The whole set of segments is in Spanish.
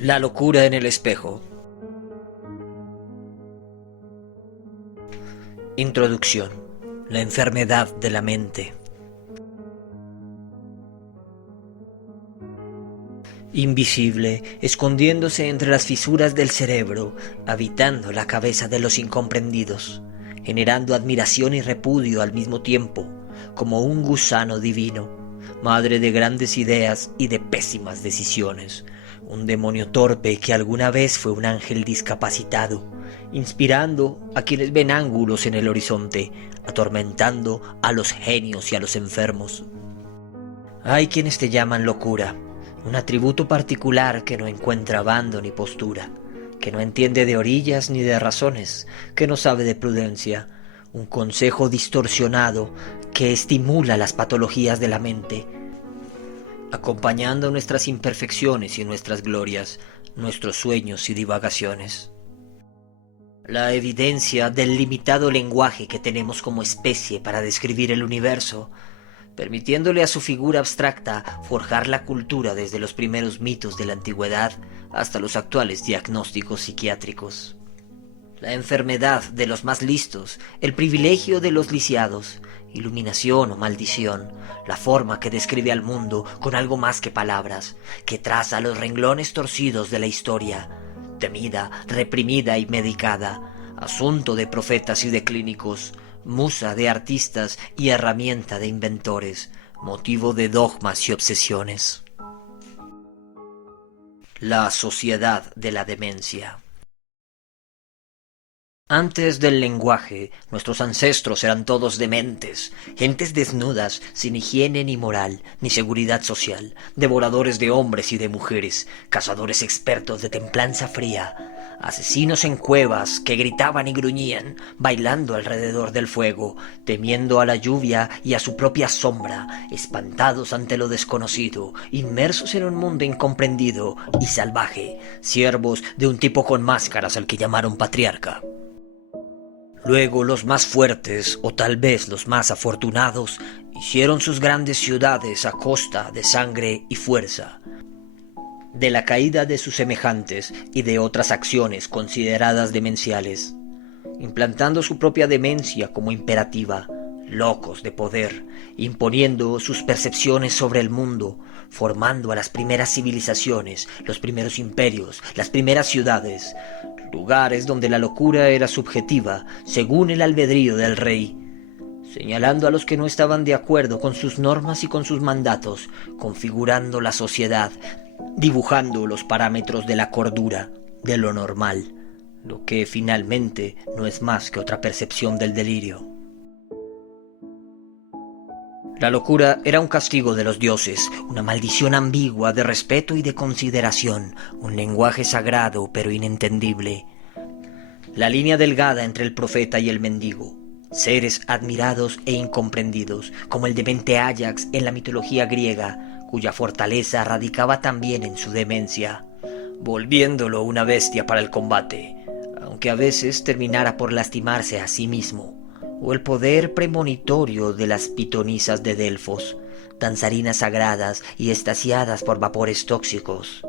La locura en el espejo. Introducción. La enfermedad de la mente. Invisible, escondiéndose entre las fisuras del cerebro, habitando la cabeza de los incomprendidos, generando admiración y repudio al mismo tiempo, como un gusano divino, madre de grandes ideas y de pésimas decisiones, un demonio torpe que alguna vez fue un ángel discapacitado, inspirando a quienes ven ángulos en el horizonte, atormentando a los genios y a los enfermos. Hay quienes te llaman locura, un atributo particular que no encuentra bando ni postura, que no entiende de orillas ni de razones, que no sabe de prudencia, un consejo distorsionado que estimula las patologías de la mente, acompañando nuestras imperfecciones y nuestras glorias, nuestros sueños y divagaciones. La evidencia del limitado lenguaje que tenemos como especie para describir el universo, permitiéndole a su figura abstracta forjar la cultura desde los primeros mitos de la antigüedad hasta los actuales diagnósticos psiquiátricos. La enfermedad de los más listos, el privilegio de los lisiados, iluminación o maldición, la forma que describe al mundo con algo más que palabras, que traza los renglones torcidos de la historia, temida, reprimida y medicada, asunto de profetas y de clínicos, musa de artistas y herramienta de inventores, motivo de dogmas y obsesiones. La sociedad de la demencia. Antes del lenguaje, nuestros ancestros eran todos dementes, gentes desnudas, sin higiene ni moral, ni seguridad social, devoradores de hombres y de mujeres, cazadores expertos de templanza fría, asesinos en cuevas que gritaban y gruñían, bailando alrededor del fuego, temiendo a la lluvia y a su propia sombra, espantados ante lo desconocido, inmersos en un mundo incomprendido y salvaje, siervos de un tipo con máscaras al que llamaron patriarca. Luego los más fuertes, o tal vez los más afortunados, hicieron sus grandes ciudades a costa de sangre y fuerza, de la caída de sus semejantes y de otras acciones consideradas demenciales, implantando su propia demencia como imperativa, locos de poder, imponiendo sus percepciones sobre el mundo, formando a las primeras civilizaciones, los primeros imperios, las primeras ciudades, lugares donde la locura era subjetiva según el albedrío del rey, señalando a los que no estaban de acuerdo con sus normas y con sus mandatos, configurando la sociedad, dibujando los parámetros de la cordura, de lo normal, lo que finalmente no es más que otra percepción del delirio. La locura era un castigo de los dioses, una maldición ambigua de respeto y de consideración, un lenguaje sagrado pero inentendible. La línea delgada entre el profeta y el mendigo, seres admirados e incomprendidos, como el demente Áyax en la mitología griega, cuya fortaleza radicaba también en su demencia, volviéndolo una bestia para el combate, aunque a veces terminara por lastimarse a sí mismo, o el poder premonitorio de las pitonisas de Delfos, danzarinas sagradas y estasiadas por vapores tóxicos,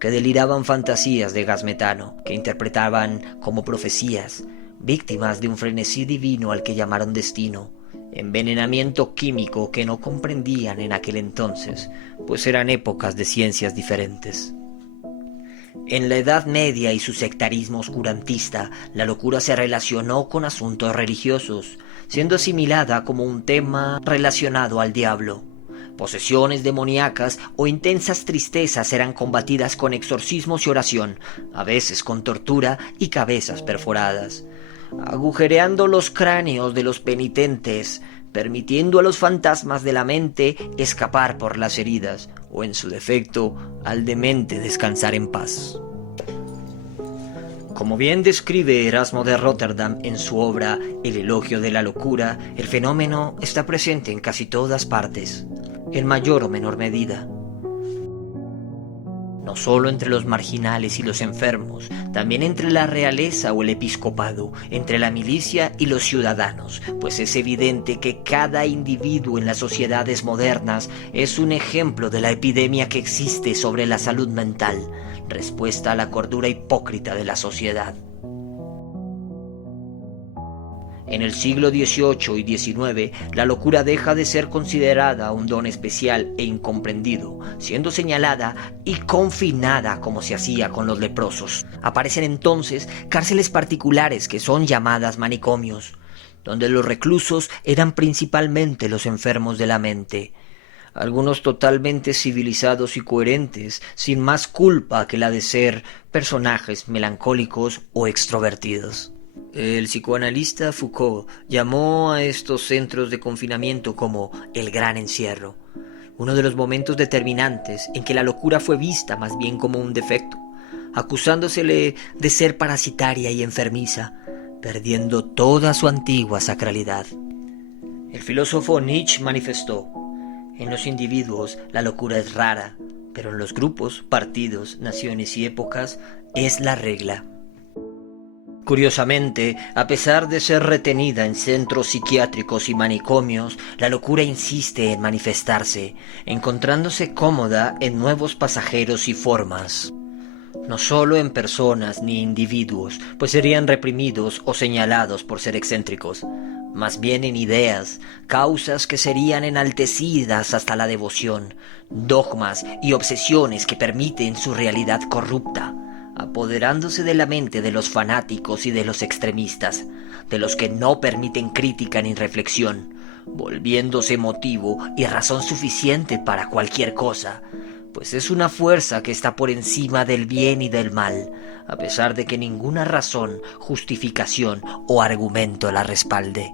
que deliraban fantasías de gas metano, que interpretaban como profecías, víctimas de un frenesí divino al que llamaron destino, envenenamiento químico que no comprendían en aquel entonces, pues eran épocas de ciencias diferentes. En la Edad Media y su sectarismo oscurantista, la locura se relacionó con asuntos religiosos, siendo asimilada como un tema relacionado al diablo. Posesiones demoníacas o intensas tristezas eran combatidas con exorcismos y oración, a veces con tortura y cabezas perforadas, agujereando los cráneos de los penitentes, permitiendo a los fantasmas de la mente escapar por las heridas, o en su defecto, al demente descansar en paz. Como bien describe Erasmo de Rotterdam en su obra El elogio de la locura, el fenómeno está presente en casi todas partes, en mayor o menor medida. No solo entre los marginales y los enfermos, también entre la realeza o el episcopado, entre la milicia y los ciudadanos, pues es evidente que cada individuo en las sociedades modernas es un ejemplo de la epidemia que existe sobre la salud mental, respuesta a la cordura hipócrita de la sociedad. En el siglo XVIII y XIX, la locura deja de ser considerada un don especial e incomprendido, siendo señalada y confinada como se hacía con los leprosos. Aparecen entonces cárceles particulares que son llamadas manicomios, donde los reclusos eran principalmente los enfermos de la mente, algunos totalmente civilizados y coherentes, sin más culpa que la de ser personajes melancólicos o extrovertidos. El psicoanalista Foucault llamó a estos centros de confinamiento como el gran encierro, uno de los momentos determinantes en que la locura fue vista más bien como un defecto, acusándosele de ser parasitaria y enfermiza, perdiendo toda su antigua sacralidad. El filósofo Nietzsche manifestó: en los individuos la locura es rara, pero en los grupos, partidos, naciones y épocas es la regla. Curiosamente, a pesar de ser retenida en centros psiquiátricos y manicomios, la locura insiste en manifestarse, encontrándose cómoda en nuevos pasajeros y formas. No solo en personas ni individuos, pues serían reprimidos o señalados por ser excéntricos, más bien en ideas, causas que serían enaltecidas hasta la devoción, dogmas y obsesiones que permiten su realidad corrupta, apoderándose de la mente de los fanáticos y de los extremistas, de los que no permiten crítica ni reflexión, volviéndose motivo y razón suficiente para cualquier cosa, pues es una fuerza que está por encima del bien y del mal, a pesar de que ninguna razón, justificación o argumento la respalde.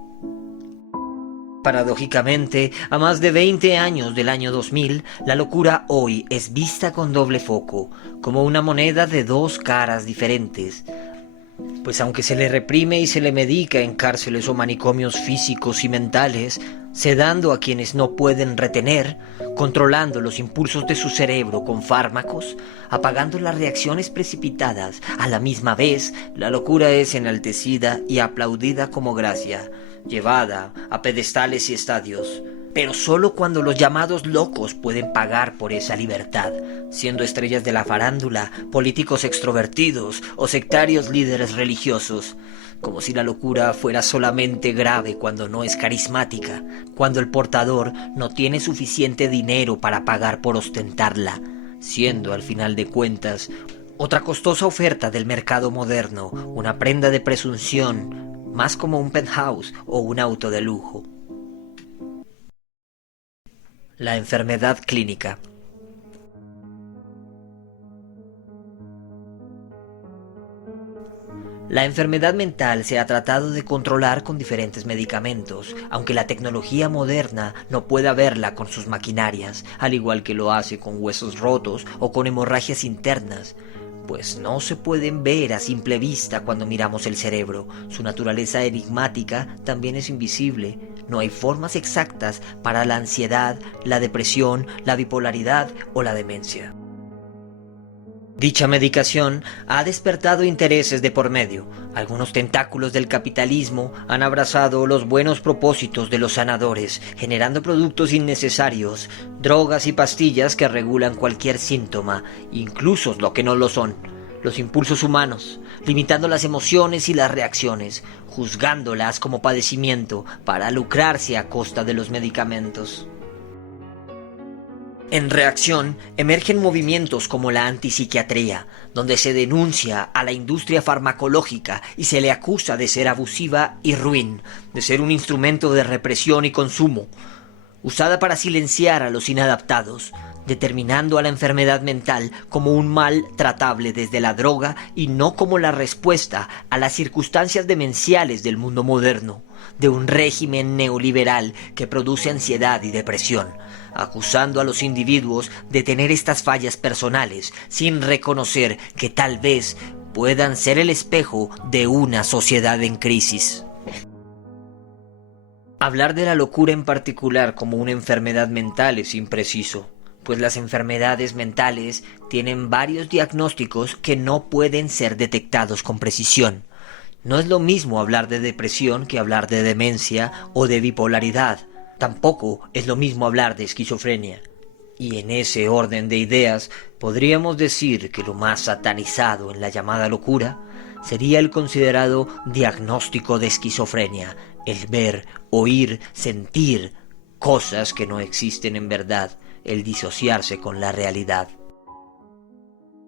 Paradójicamente, a más de 20 años del año 2000, la locura hoy es vista con doble foco, como una moneda de dos caras diferentes. Pues aunque se le reprime y se le medica en cárceles o manicomios físicos y mentales, sedando a quienes no pueden retener, controlando los impulsos de su cerebro con fármacos, apagando las reacciones precipitadas, a la misma vez, la locura es enaltecida y aplaudida como gracia, llevada a pedestales y estadios, pero solo cuando los llamados locos pueden pagar por esa libertad, siendo estrellas de la farándula, políticos extrovertidos o sectarios líderes religiosos, como si la locura fuera solamente grave cuando no es carismática, cuando el portador no tiene suficiente dinero para pagar por ostentarla, siendo al final de cuentas otra costosa oferta del mercado moderno, una prenda de presunción, más como un penthouse o un auto de lujo. La enfermedad clínica. La enfermedad mental se ha tratado de controlar con diferentes medicamentos, aunque la tecnología moderna no pueda verla con sus maquinarias, al igual que lo hace con huesos rotos o con hemorragias internas, pues no se pueden ver a simple vista cuando miramos el cerebro. Su naturaleza enigmática también es invisible. No hay formas exactas para la ansiedad, la depresión, la bipolaridad o la demencia. Dicha medicación ha despertado intereses de por medio. Algunos tentáculos del capitalismo han abrazado los buenos propósitos de los sanadores, generando productos innecesarios, drogas y pastillas que regulan cualquier síntoma, incluso lo que no lo son, los impulsos humanos, limitando las emociones y las reacciones, juzgándolas como padecimiento para lucrarse a costa de los medicamentos. En reacción, emergen movimientos como la antipsiquiatría, donde se denuncia a la industria farmacológica y se le acusa de ser abusiva y ruin, de ser un instrumento de represión y consumo, usada para silenciar a los inadaptados, determinando a la enfermedad mental como un mal tratable desde la droga y no como la respuesta a las circunstancias demenciales del mundo moderno, de un régimen neoliberal que produce ansiedad y depresión, acusando a los individuos de tener estas fallas personales sin reconocer que tal vez puedan ser el espejo de una sociedad en crisis. Hablar de la locura en particular como una enfermedad mental es impreciso, pues las enfermedades mentales tienen varios diagnósticos que no pueden ser detectados con precisión. No es lo mismo hablar de depresión que hablar de demencia o de bipolaridad. Tampoco es lo mismo hablar de esquizofrenia. Y en ese orden de ideas, podríamos decir que lo más satanizado en la llamada locura sería el considerado diagnóstico de esquizofrenia, el ver, oír, sentir cosas que no existen en verdad, el disociarse con la realidad.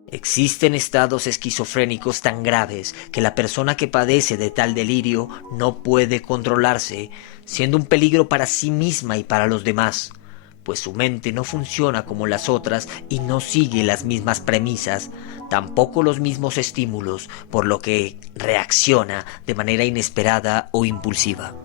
Existen estados esquizofrénicos tan graves que la persona que padece de tal delirio no puede controlarse, siendo un peligro para sí misma y para los demás, pues su mente no funciona como las otras y no sigue las mismas premisas, tampoco los mismos estímulos, por lo que reacciona de manera inesperada o impulsiva.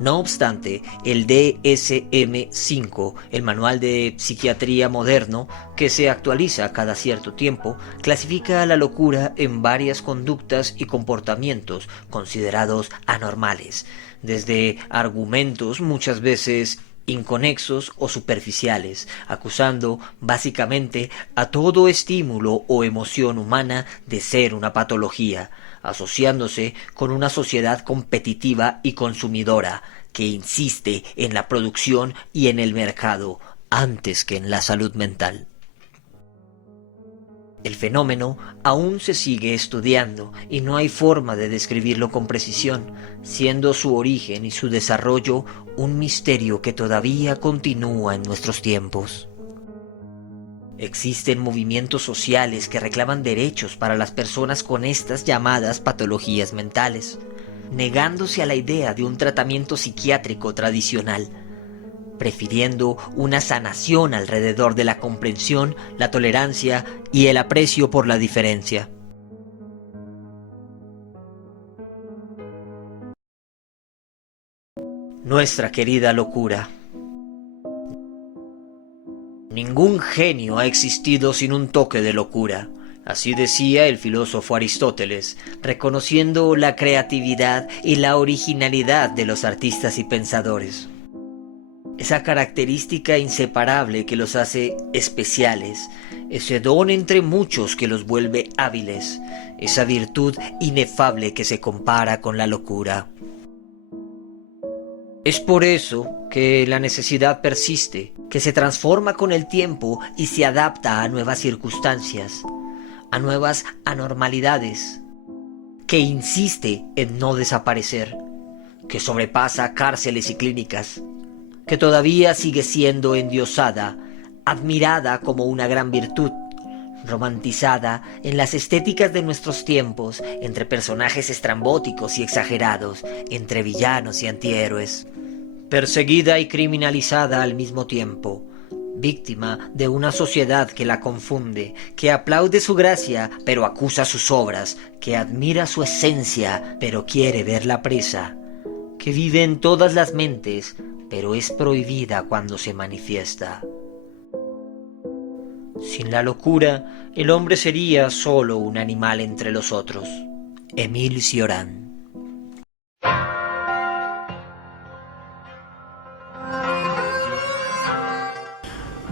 No obstante, el DSM-5, el Manual de Psiquiatría Moderno, que se actualiza cada cierto tiempo, clasifica a la locura en varias conductas y comportamientos considerados anormales, desde argumentos muchas veces inconexos o superficiales, acusando básicamente a todo estímulo o emoción humana de ser una patología, asociándose con una sociedad competitiva y consumidora que insiste en la producción y en el mercado antes que en la salud mental. El fenómeno aún se sigue estudiando y no hay forma de describirlo con precisión, siendo su origen y su desarrollo un misterio que todavía continúa en nuestros tiempos. Existen movimientos sociales que reclaman derechos para las personas con estas llamadas patologías mentales, negándose a la idea de un tratamiento psiquiátrico tradicional, prefiriendo una sanación alrededor de la comprensión, la tolerancia y el aprecio por la diferencia. Nuestra querida locura. Ningún genio ha existido sin un toque de locura. Así decía el filósofo Aristóteles, reconociendo la creatividad y la originalidad de los artistas y pensadores. Esa característica inseparable que los hace especiales, ese don entre muchos que los vuelve hábiles, esa virtud inefable que se compara con la locura. Es por eso que la necesidad persiste, que se transforma con el tiempo y se adapta a nuevas circunstancias, a nuevas anormalidades, que insiste en no desaparecer, que sobrepasa cárceles y clínicas, que todavía sigue siendo endiosada, admirada como una gran virtud, romantizada en las estéticas de nuestros tiempos, entre personajes estrambóticos y exagerados, entre villanos y antihéroes, perseguida y criminalizada al mismo tiempo, víctima de una sociedad que la confunde, que aplaude su gracia pero acusa sus obras, que admira su esencia pero quiere verla presa, que vive en todas las mentes pero es prohibida cuando se manifiesta. Sin la locura, el hombre sería solo un animal entre los otros. Émile Cioran.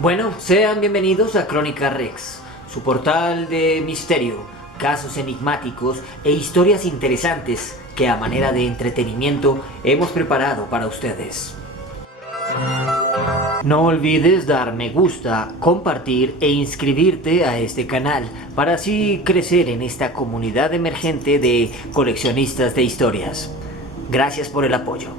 Bueno, sean bienvenidos a Crónica Rex, su portal de misterio, casos enigmáticos e historias interesantes que a manera de entretenimiento hemos preparado para ustedes. No olvides dar me gusta, compartir e inscribirte a este canal para así crecer en esta comunidad emergente de coleccionistas de historias. Gracias por el apoyo.